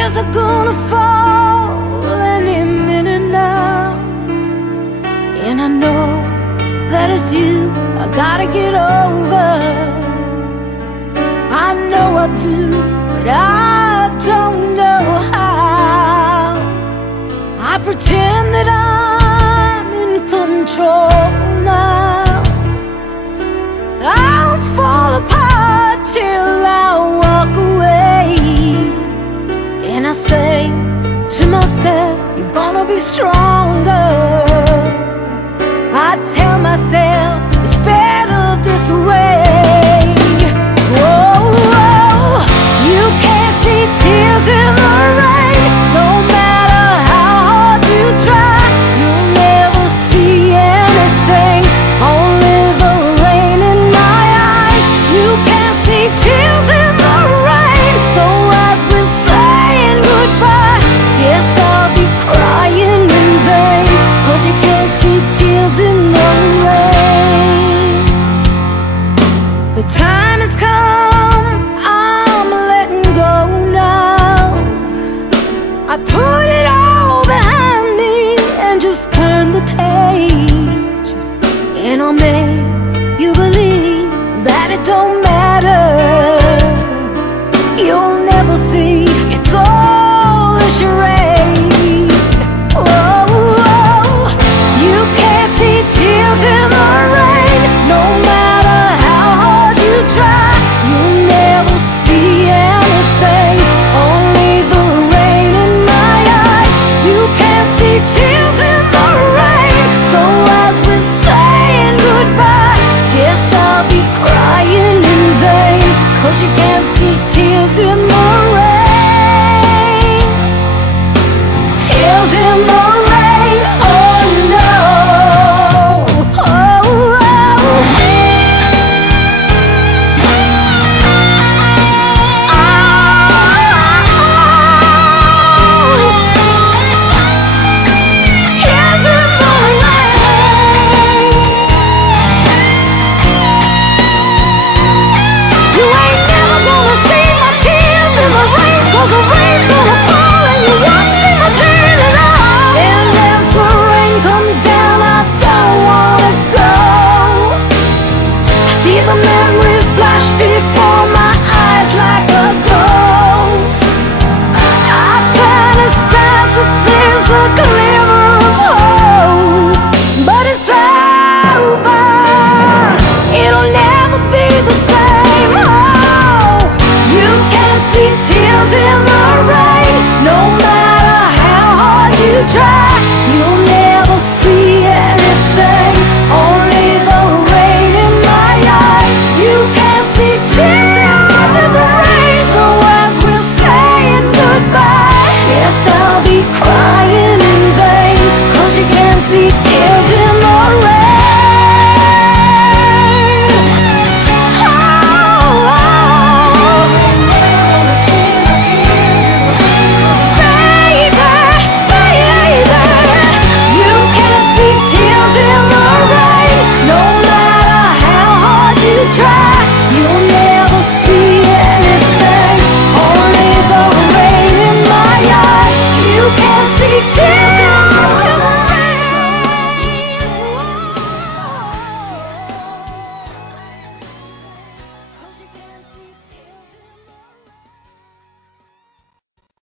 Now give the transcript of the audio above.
tears are gonna fall any minute now, and I know that it's you I gotta get over. I know I do, but I don't know how. I pretend that I'm in control now. I'll fall apart till I walk away, and I say to myself, you're gonna be stronger. I tell myself it's better this way. Whoa, whoa. You can't see tears in the rain, no matter how hard you try. You'll never see anything, only the rain in my eyes. You can't see tears in the rain, so as we're saying goodbye, guess I'll be crying in vain, 'cause you can't see tears in the rain. The time has come, I'm letting go now. I put it all behind me and just turn the page, and I'll make you believe that it don't matter. You'll never see it's all a charade. Whoa, whoa. You can't see tears in the rain, no matter how hard you try. You'll never see anything, only the rain in my eyes. You can't see tears in the rain, so as we're saying goodbye, guess I'll be crying in vain, 'cause you can't see tears in the rain. Tears in the rain, oh no. Oh, oh. Tears in the rain. You ain't never gonna see my tears in the rain, 'cause the rain's gonna fall and you won't see my pain at all. And as the rain comes down, I don't wanna go. I see the memories flash before my eyes like a ghost. I fantasize that there's a glimmer of hope, but it's over. It'll never be the same. Oh, you can't see tears in